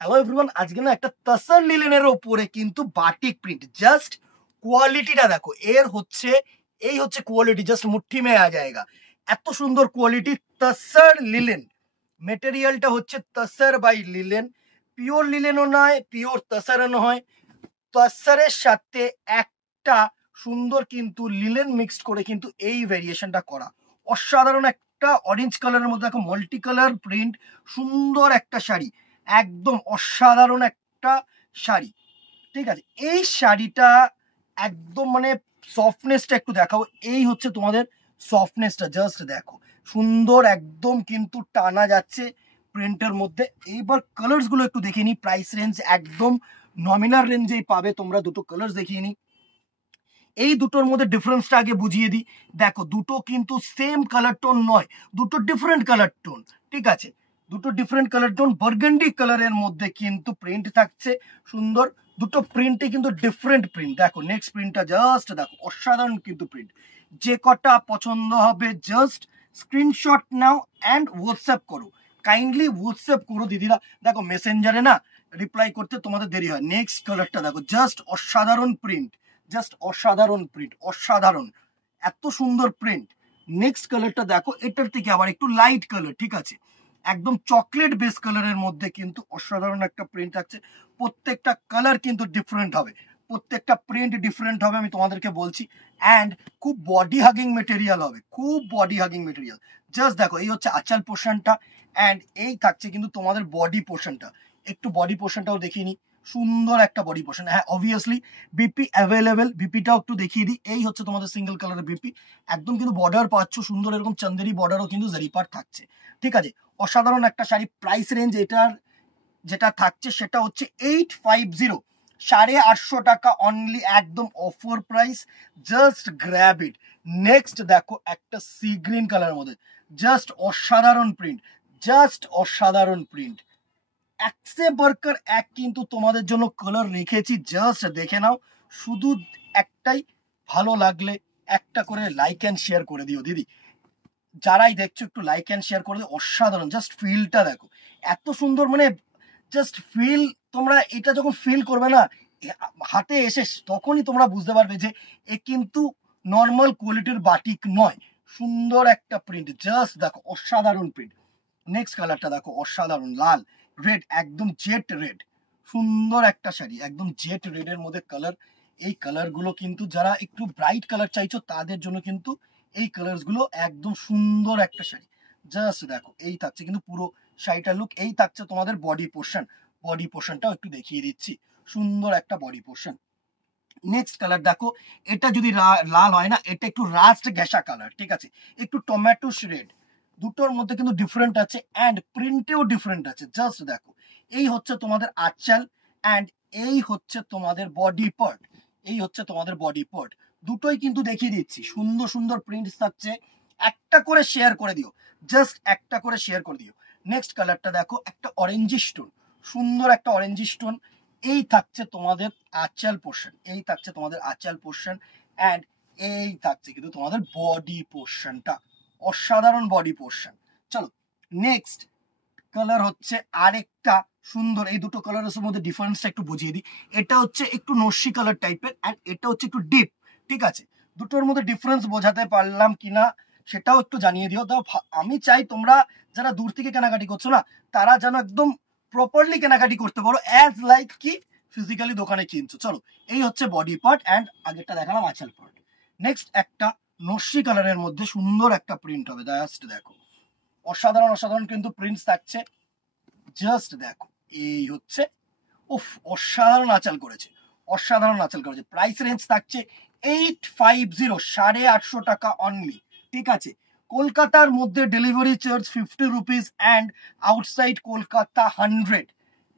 Hello everyone, আজকে না একটা তাসার লিলেনের ওপরে কিন্তু বাটিক প্রিন্ট। জাস্ট কোয়ালিটিটা দেখো, এই হচ্ছে কোয়ালিটি, জাস্ট মুট্ঠি মে আ জায়গা। এত সুন্দর কোয়ালিটি তাসার লিলেন। মেটেরিয়ালটা হচ্ছে তাসার বাই লিলেন, পিওর লিলেনও নয়, পিওর তাসারও নয়। তাসারের সাথে একটা সুন্দর কিন্তু লিলেন মিক্সড করে কিন্তু এই ভেরিয়েশনটা করা। অসাধারণ একটা অরেঞ্জ কালারের মধ্যে দেখো মাল্টি কালার প্রিন্ট, সুন্দর একটা শাড়ি, একদম অসাধারণ একটা শাড়ি। ঠিক আছে, এই শাড়িটা একদম মানে সফটনেসটা একটু দেখাও। এই হচ্ছে তোমাদের সফটনেসটা, জাস্ট দেখো সুন্দর একদম কিন্তু টানা যাচ্ছে প্রিন্টের মধ্যে। এইবার কালার্স গুলো একটু দেখে নি, প্রাইস রেঞ্জ একদম নমিনাল রেঞ্জেই পাবে। তোমরা দুটো কালার্স দেখিয়ে নি, এই দুটোর মধ্যে ডিফারেন্সটা আগে বুঝিয়ে দিই। দেখো দুটো কিন্তু সেম কালার টোন নয়, দুটো ডিফারেন্ট কালার টোন। ঠিক আছে, দুটো ডিফারেন্ট কালার টোন, বার্গান্ডি কালারের মধ্যে কিন্তু প্রিন্ট থাকছে সুন্দর। দুটো প্রিন্টে কিন্তু ডিফারেন্ট প্রিন্ট। দেখো নেক্সট প্রিন্টটা জাস্ট দেখো, অসাধারণ কিন্তু প্রিন্ট। যে কটা পছন্দ হবে just screenshot now and WhatsApp করো। কাইন্ডলি হোয়াটসঅ্যাপ করো দিদিরা, দেখো মেসেঞ্জারে না রিপ্লাই করতে তোমাদের দেরি হয়। নেক্সট কালারটা দেখো, জাস্ট অসাধারণ প্রিন্ট, জাস্ট অসাধারণ প্রিন্ট, অসাধারণ, এত সুন্দর প্রিন্ট। নেক্সট কালারটা দেখো, এটার থেকে আবার একটু লাইট কালার। ঠিক আছে, একদম চকলেট বেস কালারের মধ্যে কিন্তু অসাধারণ একটা প্রিন্ট থাকছে। প্রত্যেকটা কালার কিন্তু ডিফারেন্ট হবে, প্রত্যেকটা প্রিন্ট ডিফারেন্ট হবে, আমি তোমাদেরকে বলছি। অ্যান্ড খুব বডি হাগিং মেটেরিয়াল হবে, খুব বডি হাগিং মেটেরিয়াল। জাস্ট দেখো, এই হচ্ছে আঁচল পোর্শনটা অ্যান্ড এই থাকছে কিন্তু তোমাদের বডি পোর্শনটা। একটু বডি পোর্শনটাও দেখিয়ে নি, সুন্দর একটা বডি পোর্শন। হ্যাঁ অবভিয়াসলি বিপি অ্যাভেলেবেল, বিপিটাও একটু দেখিয়ে দিই। এই হচ্ছে তোমাদের সিঙ্গেল কালারের বিপি, একদম কিন্তু বর্ডার পাচ্ছ সুন্দর, এরকম চান্দেরি বর্ডারও কিন্তু জারিপার থাকছে। ঠিক আছে, অসাধারণ একটা শাড়ি। প্রাইস রেঞ্জ এটার যেটা থাকছে সেটা হচ্ছে 850, 850 টাকা অনলি, একদম অফার প্রাইস, জাস্ট গ্র্যাব ইট। নেক্সট দেখো একটা সি গ্রিন কালারের মধ্যে, জাস্ট অসাধারণ প্রিন্ট, জাস্ট অসাধারণ প্রিন্ট। একসে বার্কার এক কিন্তু তোমাদের জন্য কালার রেখেছি, জাস্ট দেখে নাও। শুধু একটাই, ভালো লাগলে একটা করে লাইক অ্যান্ড শেয়ার করে দিও দিদি, যারাই দেখছো একটু লাইক অ্যান্ড শেয়ার করে দিও। অসাধারণ, জাস্ট ফিলটা দেখো, এত সুন্দর, মানে জাস্ট ফিল। তোমরা এটা যখন ফিল করবে না হাতে এসে, তখনই তোমরা বুঝতে পারবে যে এ কিন্তু নর্মাল কোয়ালিটির বাটিক নয়। সুন্দর একটা প্রিন্ট, জাস্ট দেখো অসাধারণ প্রিন্ট। নেক্সট কালারটা দেখো, অসাধারণ লাল রেড, একদম জেট রেড, সুন্দর একটা শাড়ি, একদম জেট রেডের মধ্যে কালার। এই কালার গুলো কিন্তু যারা একটু ব্রাইট কালার চাইছো তাদের জন্য কিন্তু এই কালার গুলো একদম সুন্দর একটা শাড়ি। জাস্ট দেখো, এই থাকছে কিন্তু পুরো শাড়িটার লুক। এই থাকছে তোমাদের বডি পোর্শন, বডি পোর্শনটাও একটু দেখিয়ে দিচ্ছি, সুন্দর একটা বডি পোর্শন। নেক্সট কালার দেখো, এটা যদি লাল হয় না, এটা একটু রাস্ট গ্যাসা কালার। ঠিক আছে, একটু টমেটো রেড, দুটোর মধ্যে কিন্তু ডিফারেন্ট আছে অ্যান্ড প্রিন্টেও ডিফারেন্ট আছে। জাস্ট দেখো, এই হচ্ছে তোমাদের আঁচল অ্যান্ড এই হচ্ছে তোমাদের বডি পার্ট, এই হচ্ছে তোমাদের বডি পার্ট। দুটোই কিন্তু দেখিয়ে দিচ্ছি, সুন্দর সুন্দর প্রিন্ট থাকছে। একটা করে শেয়ার করে দিও, জাস্ট একটা করে শেয়ার করে দিও। নেক্সট কালারটা দেখো, একটা অরেঞ্জ স্টোন, সুন্দর একটা অরেঞ্জ স্টোন। এই থাকছে তোমাদের আঁচল পোর্শন, এই থাকছে তোমাদের আঁচল পোর্শন অ্যান্ড এই থাকছে কিন্তু তোমাদের বডি পোর্শনটা, অসাধারণ বডি পোর্শন। চলো নেক্সট কালার হচ্ছে আরেকটা সুন্দর। এই দুটো কালারের মধ্যে ডিফারেন্সটা একটু বুঝিয়ে দিই। এটা হচ্ছে একটু নস্যি কালার টাইপের অ্যান্ড এটা হচ্ছে একটু ডিপ। ঠিক আছে, দুটোর মধ্যে ডিফারেন্স বোঝাতে পারলাম কিনা সেটাও একটু জানিয়ে দিও। তো আমি চাই তোমরা যারা দূর থেকে কেনাকাটি করছো না, তারা যেন একদম প্রপারলি কেনাকাটি করতে পারো, অ্যাজ লাইক কি ফিজিক্যালি দোকানে কিনছো। চলো, এই হচ্ছে বডি পার্ট অ্যান্ড আগেরটা দেখালাম আঁচল পার্ট। নেক্সট একটা নস্যি কালারের মধ্যে সুন্দর একটা প্রিন্ট হবে, জাস্ট দেখো অসাধারণ, অসাধারণ কিন্তু প্রিন্টস থাকছে। জাস্ট দেখো, এই হচ্ছে, উফ অসাধারণ আঁচল করেছে, অসাধারণ আঁচল করেছে। প্রাইস রেঞ্জ থাকছে 850, 850 টাকা অনলি। ঠিক আছে, কলকাতার মধ্যে delivery charge 50 rupees and outside Kolkata 100।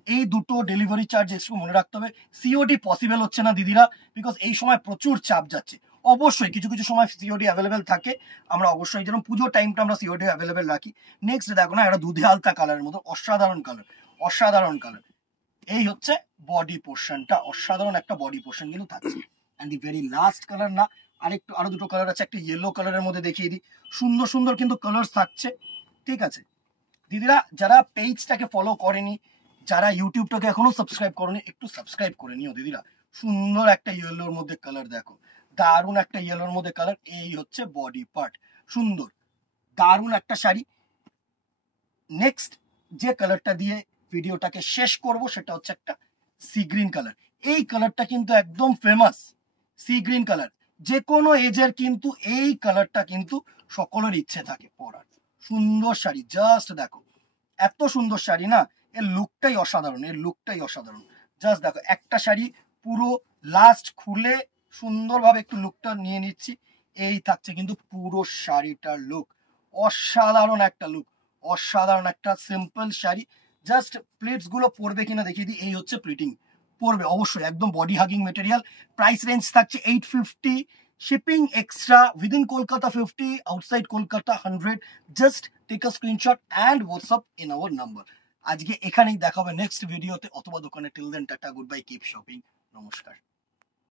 এই দুটো ডেলিভারি চার্জ একটু মনে রাখতে হবে। সিওডি পসিবল হচ্ছে না দিদিরা, বিকজ এই সময় প্রচুর চাপ যাচ্ছে। অবশ্যই কিছু কিছু সময় সিওডি অ্যাভেলেবেল থাকে, আমরা অবশ্যই যেরকম পুজোর টাইমটা আমরা সিওডি অ্যাভেলেবেল রাখি। নেক্সট দেখো না, একটা দুধে হালকা কালারের মতো, অসাধারণ কালার, অসাধারণ কালার। এই হচ্ছে বডি পোর্শনটা, অসাধারণ একটা বডি পোর্শন কিন্তু থাকছে। And the very last colour না, আরো দুটো কালার আছে, একটা ইয়েলো কালারের মধ্যে দেখিয়ে দিই। সুন্দর সুন্দর কিন্তু কালার থাকছে। ঠিক আছে দিদিরা, যারা পেজটাকে ফলো করেনি যারা ইউটিউবটাকে এখনো সাবস্ক্রাইব করনি একটু সাবস্ক্রাইব করে নিও দিদিরা। সুন্দর একটা ইয়েলোর মধ্যে কালার দেখো, দারুণ একটা ইয়েলোর মধ্যে কালার। এই হচ্ছে বডি পার্ট, সুন্দর দারুণ একটা শাড়ি। নেক্সট যে কালারটা দিয়ে ভিডিওটাকে শেষ করব সেটা হচ্ছে একটা সি গ্রিন কালার। এই কালারটা কিন্তু একদম ফেমাস, সি গ্রিন কালার। যে কোনো এজের কিন্তু এই কালারটা কিন্তু সকলের ইচ্ছে থাকে পরার। সুন্দর শাড়ি, জাস্ট দেখো এত সুন্দর শাড়ি না, এর লুকটাই অসাধারণ, এর লুকটাই অসাধারণ। জাস্ট দেখো একটা শাড়ি পুরো লাস্ট খুলে সুন্দরভাবে একটু লুকটা নিয়ে নিচ্ছি। এই থাকছে কিন্তু পুরো শাড়িটার লুক, অসাধারণ একটা লুক, অসাধারণ একটা সিম্পল শাড়ি। জাস্ট প্লেটস গুলো পরবে কিনা দেখিয়ে দিই। এই হচ্ছে প্লেটিং, পরবে অবশ্যই, একদম body hugging material. Price range থাকছে 850, shipping extra, within Kolkata 50, outside Kolkata 100। Just take a screenshot and WhatsApp in our number. আজকে এখানেই দেখা হবে নেক্সট ভিডিওতে অথবা দোকানে। Till then tata, good bye, keep shopping, নমস্কার।